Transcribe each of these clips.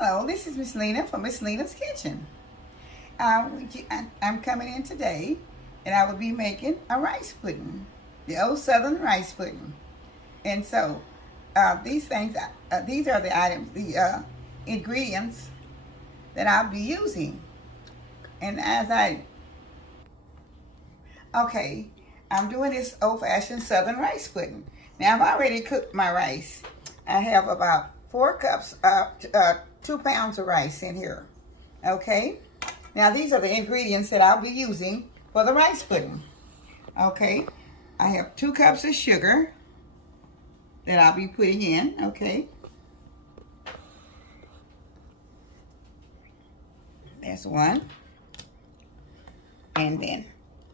Hello, this is Miss Lena from Miss Lena's Kitchen. I'm coming in today, and I will be making a rice pudding, the old Southern rice pudding. And so, these are the items, the ingredients that I'll be using. And okay, I'm doing this old-fashioned Southern rice pudding. Now, I've already cooked my rice. I have about 4 cups, 2 pounds of rice in here. Okay? Now, these are the ingredients that I'll be using for the rice pudding. Okay? I have 2 cups of sugar that I'll be putting in. Okay? That's 1. And then,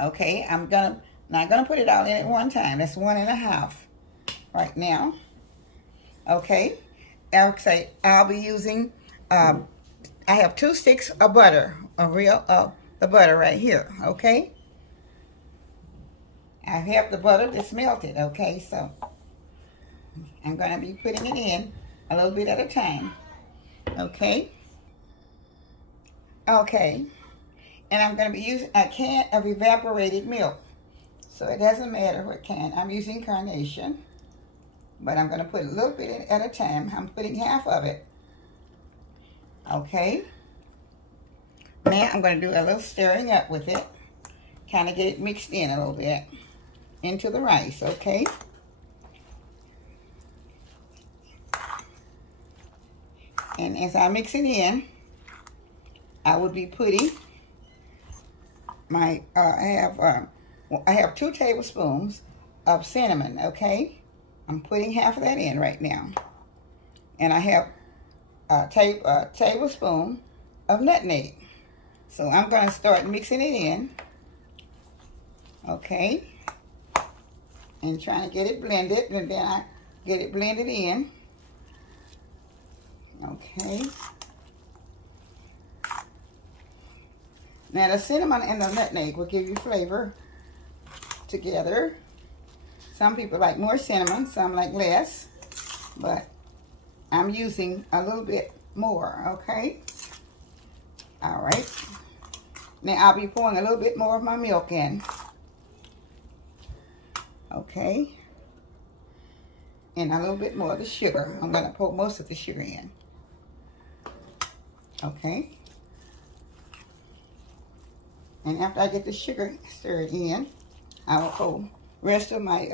okay, not gonna put it all in at one time. That's 1.5 right now. Okay, I'll be using, I have 2 sticks of butter, the butter right here, okay? I have the butter that's melted, okay? So I'm gonna be putting it in a little bit at a time, okay? Okay, and I'm gonna be using a can of evaporated milk. So it doesn't matter what can. I'm using Carnation. But I'm going to put a little bit in at a time. I'm putting half of it. Okay. Now I'm going to do a little stirring up with it. Kind of get it mixed in a little bit into the rice, okay? And as I mix it in, I will be putting my, I have 2 tablespoons of cinnamon, okay? I'm putting half of that in right now. And I have a tablespoon of nutmeg. So I'm going to start mixing it in. Okay. And trying to get it blended. And then I get it blended in. Okay. Now the cinnamon and the nutmeg will give you flavor together. Some people like more cinnamon, some like less, but I'm using a little bit more, okay? All right. Now I'll be pouring a little bit more of my milk in. Okay. And a little bit more of the sugar. I'm going to pour most of the sugar in. Okay. And after I get the sugar stirred in, I will pour rest of my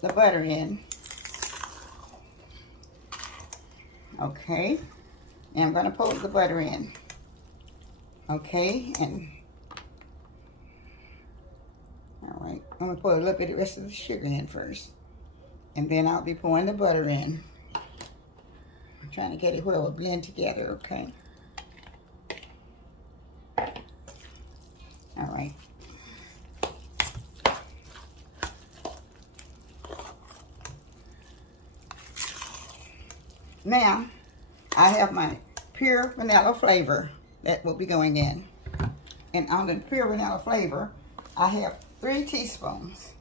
the butter in. Okay, and I'm going to pour the butter in. Okay, and all right, I'm going to pour a little bit of the rest of the sugar in first, and then I'll be pouring the butter in. I'm trying to get it where it will blend together. Okay. All right. Now, I have my pure vanilla flavor that will be going in. And on the pure vanilla flavor, I have 3 teaspoons.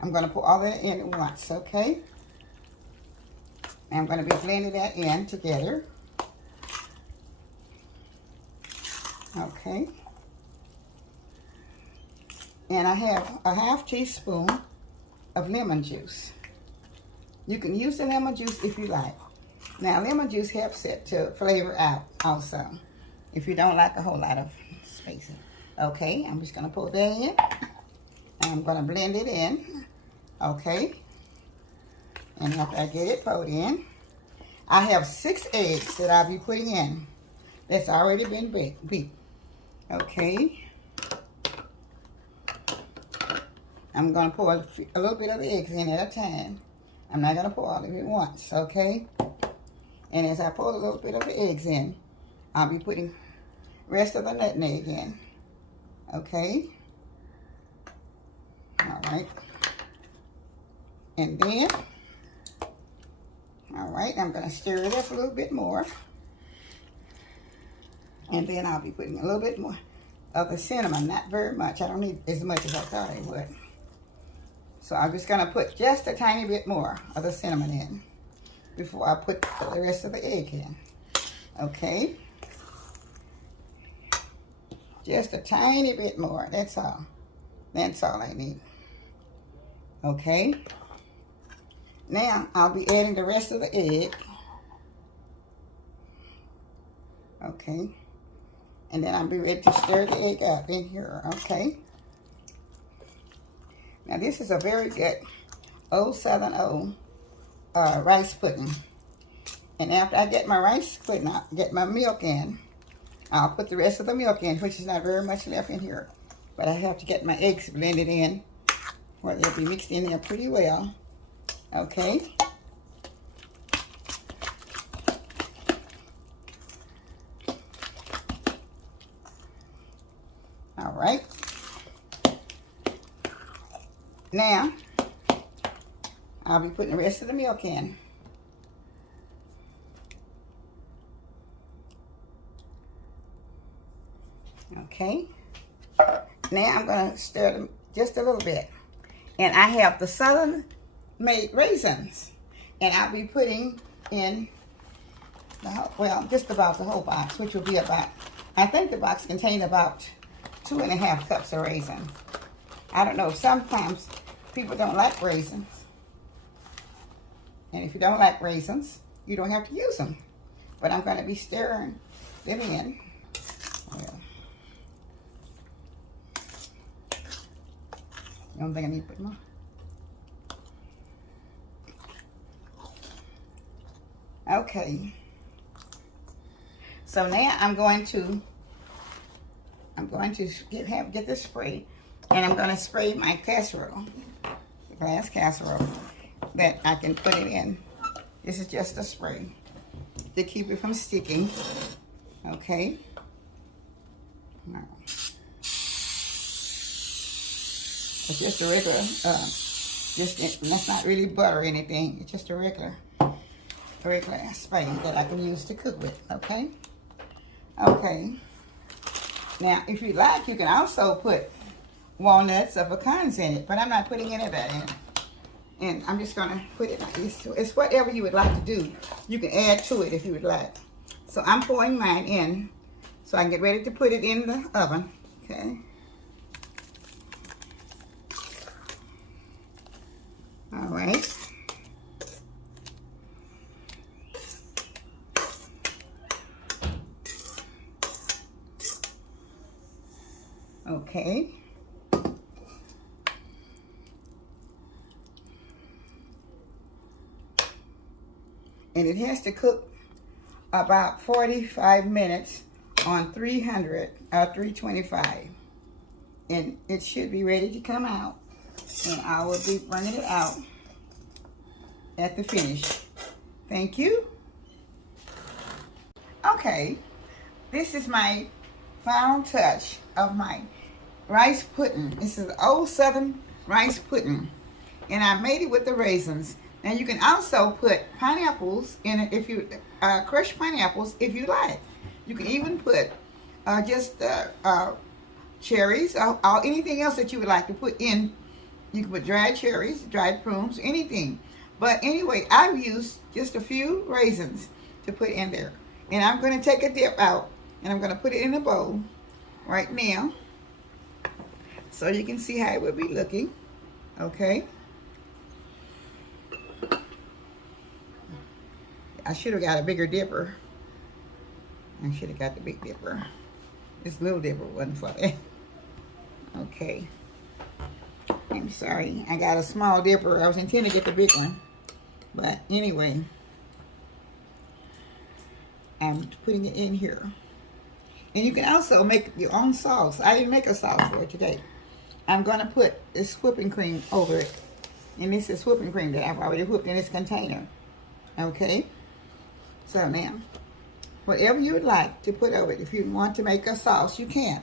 I'm going to put all that in at once, okay? And I'm going to be blending that in together. Okay. And I have a half teaspoon of lemon juice. You can use the lemon juice if you like. Now, lemon juice helps it to flavor out also, if you don't like a whole lot of spacing. Okay, I'm just going to pour that in. And I'm going to blend it in. Okay. And after I get it poured in, I have 6 eggs that I'll be putting in. That's already been beat. Okay. I'm going to pour a little bit of the eggs in at a time. I'm not going to pour all of it at once, okay? And as I pour a little bit of the eggs in, I'll be putting the rest of the nutmeg in. Okay? All right. And then, all right, I'm going to stir it up a little bit more. And then I'll be putting a little bit more of the cinnamon, not very much. I don't need as much as I thought I would. So I'm just going to put just a tiny bit more of the cinnamon in before I put the rest of the egg in. Okay. Just a tiny bit more. That's all. That's all I need. Okay. Now I'll be adding the rest of the egg. Okay. And then I'll be ready to stir the egg up in here. Okay. Now this is a very good Old Southern Old rice pudding. And after I get my rice pudding out, get my milk in, I'll put the rest of the milk in, which is not very much left in here. But I have to get my eggs blended in, where they'll be mixed in there pretty well. Okay. All right. Now, I'll be putting the rest of the milk in. Okay. Now I'm going to stir them just a little bit. And I have the Southern made raisins. And I'll be putting in, just about the whole box, which will be about, I think the box contains about 2.5 cups of raisins. I don't know, sometimes people don't like raisins. And if you don't like raisins, you don't have to use them. But I'm going to be stirring it in. Well, you don't think I need to put more? Okay. So now I'm going to get this spray, and I'm going to spray my casserole, the glass casserole that I can put it in. This is just a spray to keep it from sticking. Okay. Now, it's just a regular, that's not really butter or anything. It's just a regular spray that I can use to cook with. Okay. Okay. Now, if you like, you can also put walnuts or pecans in it, but I'm not putting any of that in. And I'm just going to put it like this. It's whatever you would like to do. You can add to it if you would like. So I'm pouring mine in so I can get ready to put it in the oven. Okay. All right. Okay. And it has to cook about 45 minutes on 300 or 325. And it should be ready to come out. And I will be bringing it out at the finish. Thank you. Okay, this is my final touch of my rice pudding. This is Old Southern rice pudding. And I made it with the raisins. Now you can also put pineapples in it if you, crushed pineapples if you like. You can even put cherries or anything else that you would like to put in. You can put dried cherries, dried prunes, anything. But anyway, I've used just a few raisins to put in there. And I'm going to take a dip out and I'm going to put it in a bowl right now so you can see how it will be looking. Okay. I should have got a bigger dipper. I should have got the big dipper. This little dipper wasn't for that. Okay. I'm sorry. I got a small dipper. I was intending to get the big one. But anyway, I'm putting it in here. And you can also make your own sauce. I didn't make a sauce for it today. I'm going to put this whipping cream over it. And this is whipping cream that I've already whipped in this container. Okay? So now, whatever you would like to put over it, if you want to make a sauce, you can.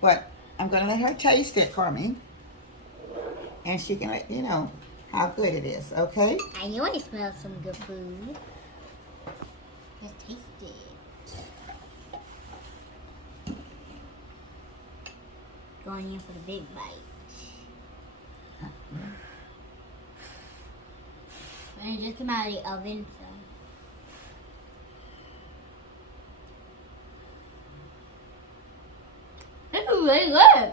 But I'm going to let her taste it for me. And she can let you know how good it is, okay? I know I smell some good food. Let's taste it. Going in for the big bite. And it just came out of the oven, so. really good.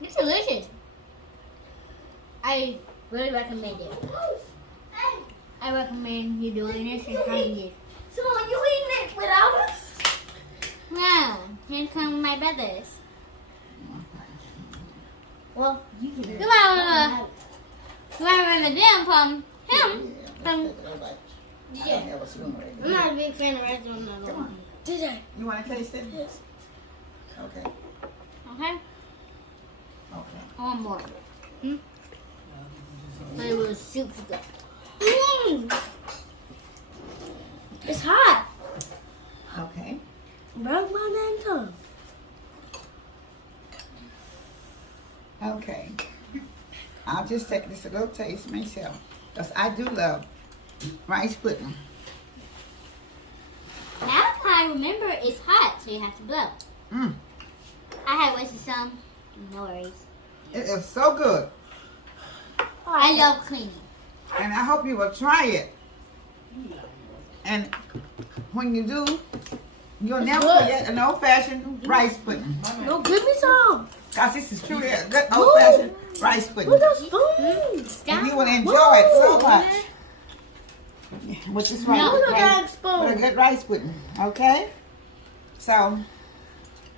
It's delicious. I really recommend it. I recommend you doing this and trying it. So are you eating it without us? Yeah, here come my brothers. Well, you can. You want to them from him? From I don't have a spoon right I'm here. not a big fan of restaurant no Come more. on. Did I? You want to taste it? Yes. Okay. okay. Okay. I want more. But it was super good. It's hot. Okay. Broke my damn tongue. Okay. I'll just take this a little taste myself. Because I do love rice pudding. Now I remember it's hot, so you have to blow. Mm. I had wasted some. No worries. It is so good. I love cleaning. And I hope you will try it. And when you do, you'll never good. forget an old-fashioned rice pudding. No, give me some. Because this is truly a good old-fashioned rice pudding. With a spoon. And you will enjoy it so much. With this rice, No. With a damn with a spoon. good rice pudding. Okay? So,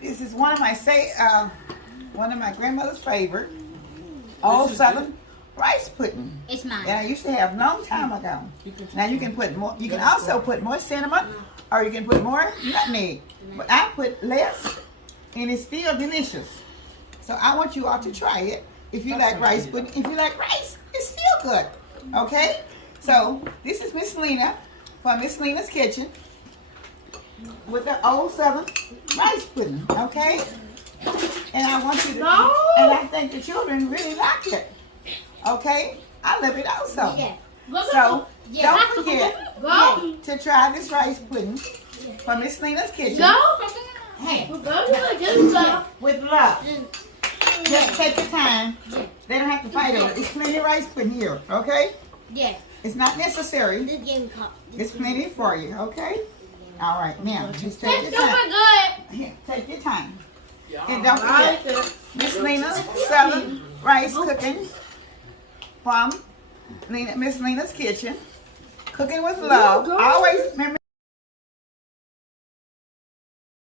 this is one of my grandmother's favorite. Old Southern rice pudding. It's mine. that I used to have a long time ago. Now you can put more. You can also put more cinnamon, or you can put more nutmeg. But I put less, and it's still delicious. So I want you all to try it. If you like rice pudding, if you like rice, it's still good. Okay. So this is Miss Lena from Miss Lena's Kitchen with the old Southern rice pudding. Okay. And I want you to. No. And I think the children really like it. Okay? I love it also. Yeah. So, Yeah. don't forget Go. to try this rice pudding from Miss Lena's Kitchen. Go. Hey, Go to the good stuff. with love. Just take your time. They don't have to fight over it. It's plenty of rice pudding here, okay? Yeah. It's not necessary. This game called. It's plenty for you, okay? All right, now, just take your It's time. super good. Here, take your time. And don't forget, Miss Lena's Southern rice cooking from Miss Lena's Kitchen. Cooking with love. Always remember